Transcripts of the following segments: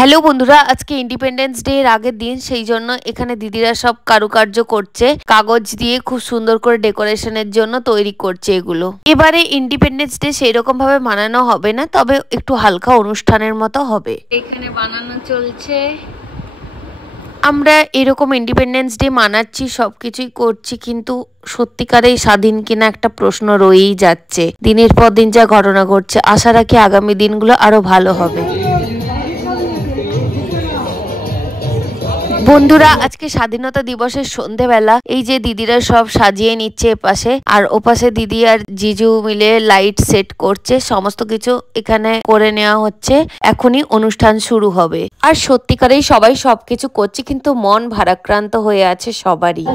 Hello বন্ধুরা, আজকে independence day এর আগের দিন, সেই জন্য এখানে দিদিরা সব কারুকার্য করছে, কাগজ দিয়ে খুব সুন্দর করে ডেকোরেশনের জন্য তৈরি করছে এগুলো। এবারে ইন্ডিপেন্ডেন্স ডে সেই রকম ভাবে মানানো হবে না, তবে একটু হালকা অনুষ্ঠানের মতো হবে। এখানে বানানো চলছে। আমরা এরকম ইন্ডিপেন্ডেন্স ডে মানাচ্ছি, সবকিছুই করছি, কিন্তু সত্যিকারেই স্বাধীন কিনা একটা প্রশ্ন রয়েই যাচ্ছে। দিনের পর দিন যা ঘটনা ঘটছে, আশা রাখি আগামী দিনগুলো আরো ভালো হবে। বন্ধুরা, আজকে স্বাধীনতা দিবসের সন্ধেবেলা এই যে দিদিরা সব সাজিয়ে নিচ্ছে এপাশে, আর ওপাশে দিদি আর জিজু মিলে লাইট সেট করছে, সমস্ত কিছু এখানে করে নেওয়া হচ্ছে। এখনই অনুষ্ঠান শুরু হবে। আর সত্যিকারেই সবাই সবকিছু করছে, কিন্তু মন ভারাক্রান্ত হয়ে আছে সবারই।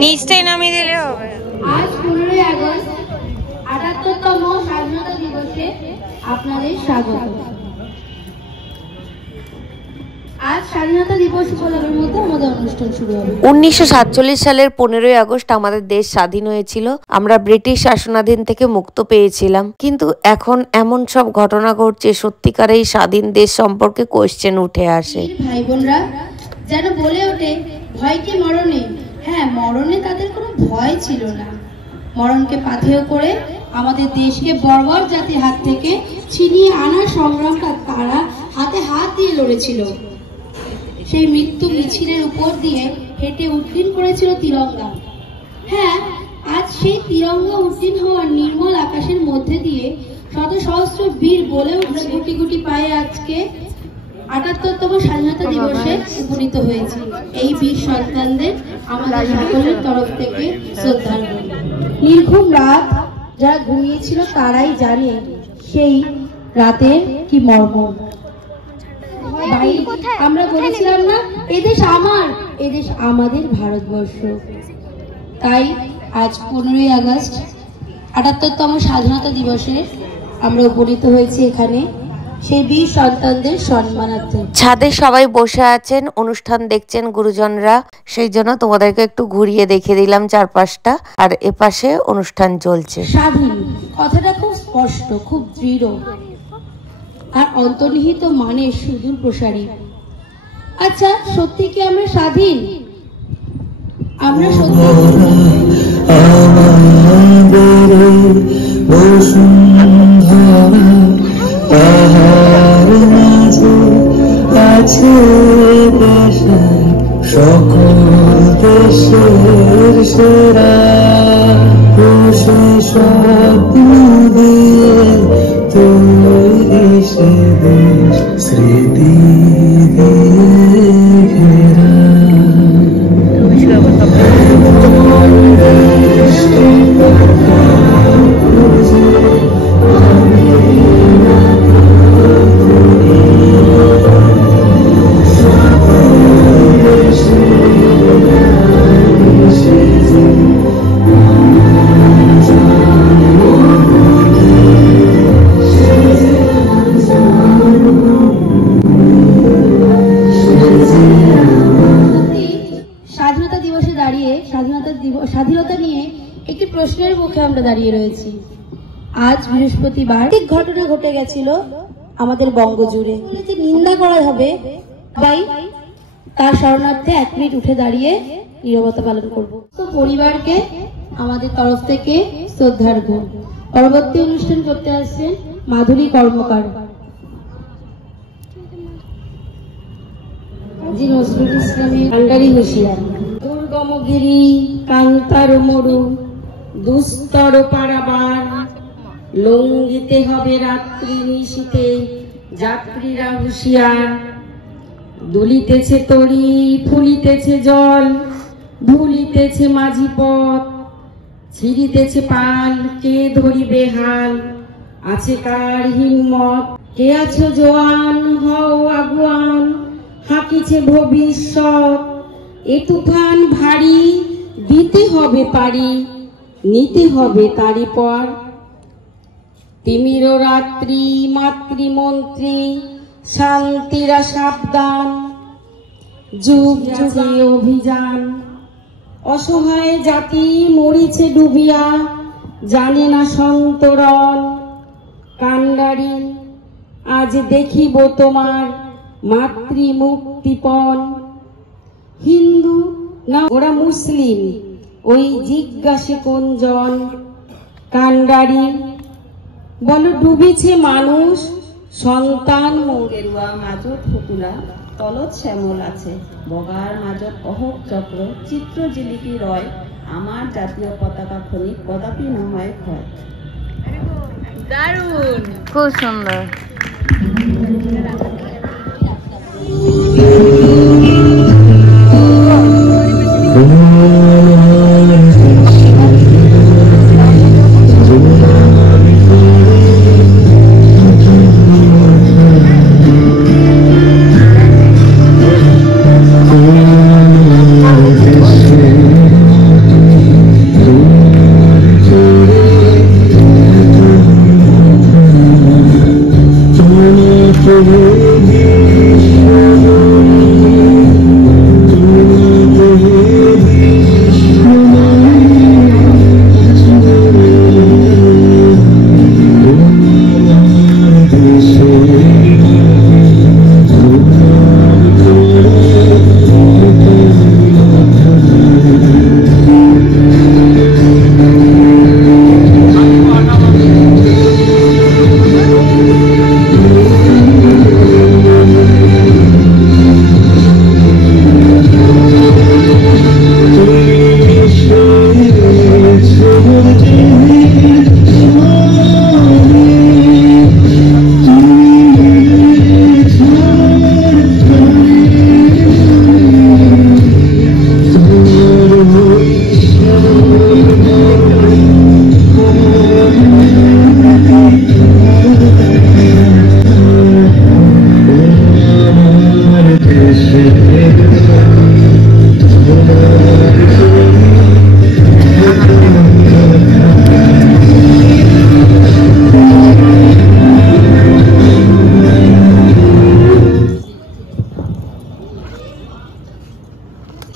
নিচটাই নামিয়ে দিলে হবে। আজ 15ই আগস্ট 78তম স্বাধীনতা দিবসে আপনাদের স্বাগত। আজ স্বাধীনতা দিবস উপলক্ষে আমাদের অনুষ্ঠান শুরু হবে। 1947 সালের 15ই আগস্ট আমাদের দেশ স্বাধীন হয়েছিল। আমরা ব্রিটিশ শাসনাধীন থেকে মুক্ত পেয়েছিলাম, কিন্তু এখন এমন সব ঘটনা ঘটছে, সত্যিকারেই স্বাধীন দেশ সম্পর্কে কোশ্চেন উঠে আসে। ভাই বোনরা যেন বলে ওঠে, ভয়কে মরণে। হ্যাঁ, মরণে তাদের কোনো ভয় ছিল না। মরণকে পাথেয় করে আমাদের দেশকে বর্বর জাতির হাত থেকে ছিনিয়ে আনার সংগ্রামটা তারা হাতে হাত দিয়ে লড়েছিল। সেই মৃত্যু মিছিলের উপর দিয়ে হেঁটে উড্ডীন করেছিল তিরঙ্গা। হ্যাঁ, আজ সেই তিরঙ্গা উড্ডীন হওয়ার নির্মল আকাশের মধ্যে দিয়ে শত সহস্র বীর বলে উঠে গুটি গুটি পায়ে আজকে 78তম স্বাধীনতা দিবসে উপনীত হয়েছে। এই বীর সন্তানদের আমাদের সকলের তরফ থেকে শ্রদ্ধা। নির্ঘুম রাত যারা ঘুমিয়েছিল তারাই জানে সেই রাতে কি মর্ম। আমরা বলেছিলাম না, এদেশ আমার, এদেশ আমাদের ভারতবর্ষ। তাই আজ 15ই আগস্ট 78তম স্বাধীনতা দিবসে আমরা উপনীত হয়েছি এখানে সেই বীর সন্তানদের সম্মানার্থে। ছাদে সবাই বসে আছেন, অনুষ্ঠান দেখছেন গুরুজনরা, সেই জন্য তোমাদেরকে একটু ঘুরিয়ে দেখিয়ে দিলাম চারপাশটা। আর এপাশে অনুষ্ঠান চলছে। স্বাধীন কথাটা খুব স্পষ্ট, খুব দৃঢ়, আর অন্তর্নিহিত মানে সুদূর প্রসারী। আচ্ছা, সত্যি কি আমরা স্বাধীন? আমরা সত্যি সকল দেশের সেরা স্বপ্ন দিয়ে তৈরি সে দেশ, স্মৃতি স্বাধীনতা নিয়ে একটি প্রশ্নের মুখে আমরা দাঁড়িয়ে রয়েছি। আজ বৃহস্পতিবার ঠিক ঘটনা ঘটে গেছিল আমাদের বঙ্গজুড়ে, নিন্দা করা হবে, তাই তার শরণার্থে 1 মিনিট উঠে দাঁড়িয়ে নীরবতা পালন করব। তো পরিবারকে আমাদের তরফ থেকে শ্রদ্ধার্ঘ্য। পরবর্তী অনুষ্ঠান করতে আসছেন মাধুরী কর্মকার, জি নজরুল ইসলামের ভান্ডারী হুঁশিয়ার। দুর্গমগিরি কান্তার মরু দুস্তর পারাবার, লঙ্ঘিতে হবে রাত্রি নিশীতে যাত্রীরা হুঁশিয়ার। দুলিতেছে তরি, ফুলিতেছে জল, ভুলিতেছে মাঝি পথ, ছিড়িতেছে পাল, কে ধরিবে হাল, আছে কার হিম্মত। কে আছো জোয়ান, হও আগুয়ান, হাকিছে ভবিষ্যৎ। এ তুফান ভারী, দিতে হবে পারি, নিতে হবে তারি পর। তিমির রাত্রি মাতৃমন্ত্রী, শান্তিরা সাবধান, যুগ যুগে অভিযান। অসহায় জাতি মরিছে ডুবিয়া, জানে না সন্তরণ। কান্ডারি আজ দেখিব তোমার মাতৃমুক্তিপণ। হিন্দু না ওরা মুসলিম, ওই জিজ্ঞাসে কোনজন? কান্ডারি বলো ডুবেছে মানুষ, সন্তান গেরুয়া মাজত ফুতুলা তলত শ্যামল আছে, বগার মাজত অশোক চক্র চিত্র জিলিকি রয়, আমার জাতীয় পতাকা খনি কদাপি নহয় ক্ষয়। দারুণ, খুব সুন্দর।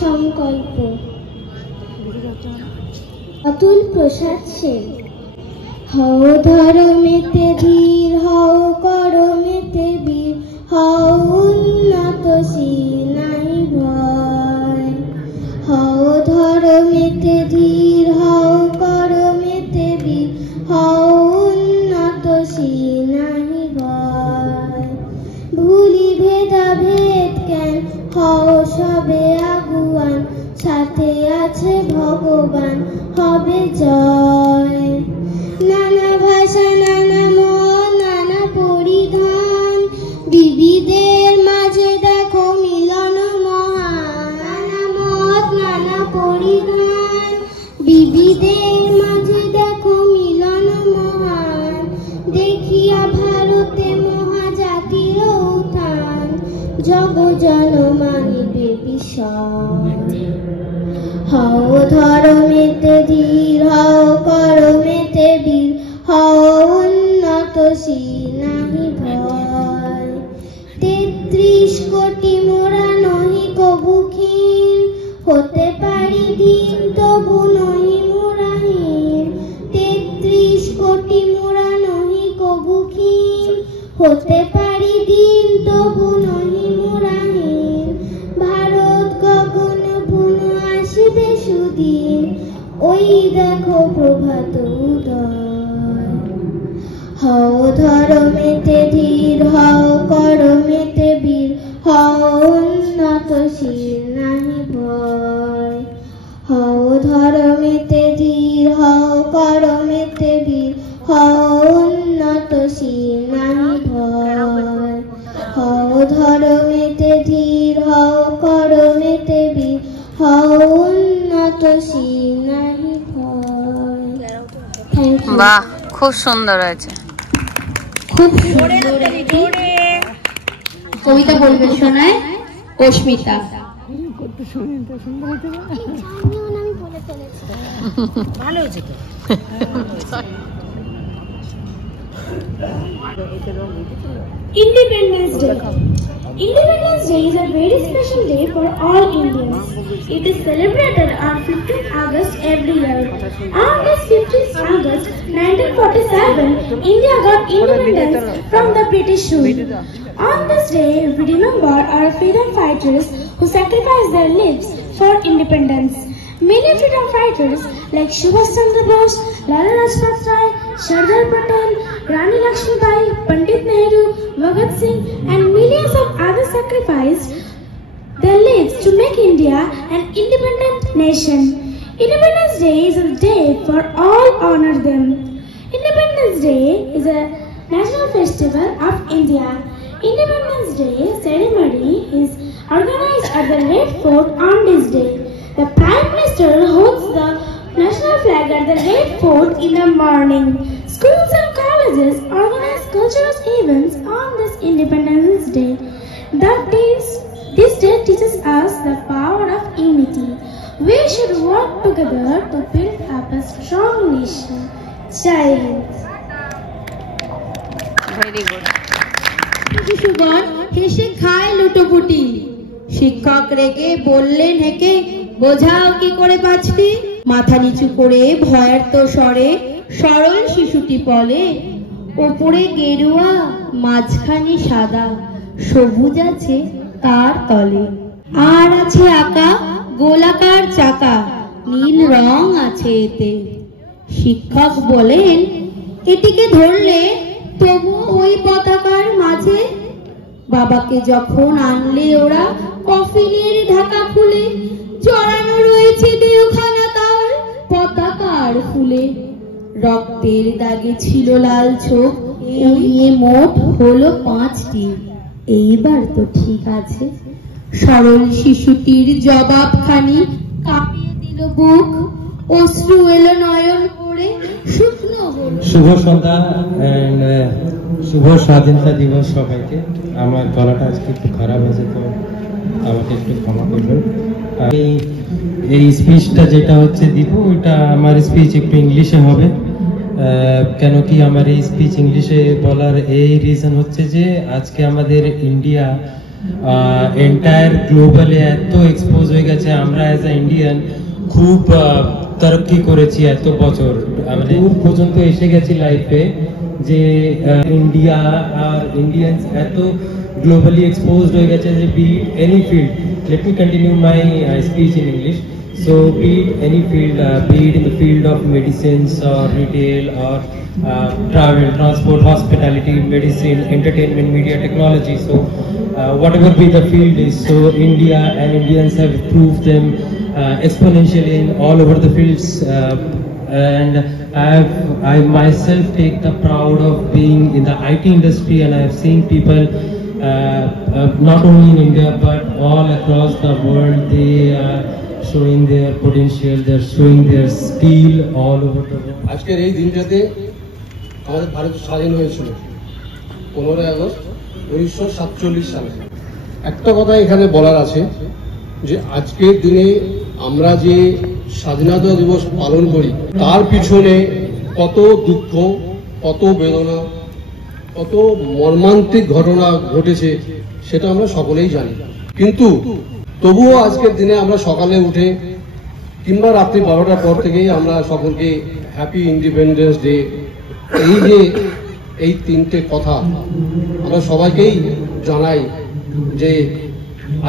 সংকল্প অতুল প্রসাদ সেন। হও ধর্মেতে ধীর, হও করমেতে বীর, হও উন্নতশীল নাই ভয়। হও ধর্মেতে ধীর, হও করমেতে বীর, হও উন্নতশীল নাই ভয়। ভুলি ভেদাভেদ কেন, হও সবে আগুয়ান, সাথে আছে ভগবান, হবে জয়। নানা ভাষা, নানা মত, নানা পরিধান, বিবিধের মাঝে দেখো মিলন মহান। নানা মত, নানা পরিধান, বিবিধের মাঝে দেখো মিলন মহান। দেখিয়া ভারতে মহাজাতির উত্থান, জগজন মানিবে বিষয়। হও ধর্মেতে ধীর, হও করমেতে বীর, হও উন্নতশীল নাহি ভয়। ৩৩ কোটি মোরা নহি কবু ক্ষীণ, হতে পারি দিন তবু নহি মোরাহীন। ৩৩ কোটি মোরা নহি কবু ক্ষীণ, হতে পারি দিন তবু নহি মোরাহীন। ভারত গগন পুন আসিবে সুদিন, ওই দেখো প্রভাত উদয়। হও ধর্মেতে ধীর, হও করমেতে বীর, হও উন্নতশীল নাহি ভয়। হও ধর্মেতে ধীর, হও করমেতে বীর, হও উন্নতশীল নাহি ভয়। হও ধর্মেতে ধীর, হও করমেতে বীর, হও উন্নতশীল নাহি ভয়। Thank you. বাহ, খুব সুন্দর হয়েছে। খুব সুন্দর একটি কবিতা পরিবেশনায় Asmita. Independence day. Independence day Day is a very special day for all Indians. It is celebrated on 15th August every year. On this 15th August 1947, India got independence from the British rule. On this day, we remember our freedom fighters who sacrificed their lives for independence. Many freedom fighters like Subhash Chandra Bose, Lala Lajpat Rai, Sardar Patel, Rani Lakshmibai, Pandit Nehru, Bhagat Singh and millions of others sacrificed their lives to make India an independent nation. Independence Day is a day for all honor them. Independence Day is a national festival of India. Independence Day ceremony is organized at the Red Fort on this day. The Prime Minister holds the national flag at the Red Fort in the morning. Schools and colleges organize cultural events on this Independence Day. This day teaches us the power of unity. We should work together to build up a strong nation. Jai Hind. Very good. শিশুগণ হেসে খায় লুটোপুটি, শিক্ষক রেগে বললেন হেকে, বোঝাও কি করে পাঁচটি। মাথা নিচু করে ভয়ার্ত স্বরে সরল শিশুটি বলে, ওপরে গেরুয়া মাঝখানে সাদা, সবুজ আছে তার তলে, আর আছে আঁকা গোলাকার চাকা, নীল রং আছে এতে। শিক্ষক বলেন, এটিকে ধরলে তবু ওই পতাকার মাঝে। বাবাকে যখন আনলে ওরা কফিনের ঢাকা খুলে, জড়ানো রয়েছে দেহখানা তার পতাকার ফুলে। রক্তের দাগে ছিল লাল চোখ, এই নিয়ে মোট হলো 5টি। এইবার তো ঠিক আছে। সরল শিশুটির জবাবখানি কাঁপিয়ে দিল বুক, অশ্রু এলো নয়ন করে, শুকনো হলো। শুভ সন্ধ্যা এন্ড শুভ স্বাধীনতা দিবস সবাইকে। আমার গলাটা আজকে একটু খারাপ হয়েছে, তো আমাকে একটু ক্ষমা করবেন। আমি এই স্পিচটা যেটা হচ্ছে দিব, ওইটা আমার স্পিচ একটু ইংলিশে হবে। কেন কি আমার এই স্পিচ ইংলিশে বলার এই রিজন হচ্ছে যে আজকে আমাদের ইন্ডিয়া এন্টায়ার গ্লোবালে এত এক্সপোজ হয়ে গেছে। আমরা অ্যাজ আ ইন্ডিয়ান খুব তরক্কি করেছি এত বছর, আমরা দূর পর্যন্ত এসে গেছি লাইফে যে ইন্ডিয়া আর ইন্ডিয়ান্স এত গ্লোবালি এক্সপোজড হয়ে গেছে যে B any field. Let me continue my speech in English. So be it any field, be it in the field of medicines or retail or travel, transport, hospitality, medicine, entertainment, media, technology. So whatever be the field is, so India and Indians have proved them exponentially in all over the fields. And I myself take the proud of being in the IT industry, and I have seen people not only in India but all across the world. They are showing their potential, they're showing their skill all over the world. আজকের এই দিনটাতে আমাদের ভারত স্বাধীন হয়েছিল 15 August 1947 সালে। একটা কথা এখানে বলার আছে যে আজকের দিনে আমরা যে স্বাধীনতা দিবস পালন করি, তার পিছনে কত দুঃখ, কত বেদনা, কত মর্মান্তিক ঘটনা ঘটেছে সেটা আমরা সকলেই জানি। কিন্তু তবুও আজকের দিনে আমরা সকালে উঠে কিংবা রাত্রি 12টার পর থেকেই আমরা সকলকে হ্যাপি ইন্ডিপেন্ডেন্স ডে, এই 3টে কথা আমরা সবাইকেই জানাই যে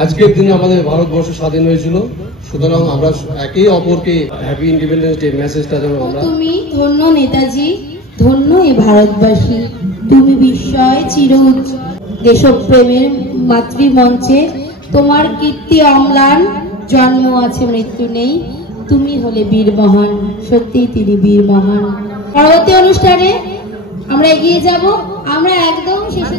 আজকের দিনে আমাদের ভারতবর্ষ স্বাধীন হয়েছিল। সুতরাং আমরা একে অপরকে হ্যাপি ইন্ডিপেন্ডেন্স ডে মেসেজটা যেন আমরা। তুমি ধন্য নেতাজি, ধন্য এই ভারতবাসী, তুমি বিস্ময় চির দেশপ্রেমের মাতৃমঞ্চে, তোমার কীর্তি অম্লান, জন্ম আছে মৃত্যু নেই, তুমি হলে বীর মহান। সত্যি তিনি বীর মহান। পরবর্তী অনুষ্ঠানে আমরা এগিয়ে যাব, আমরা একদম শেষে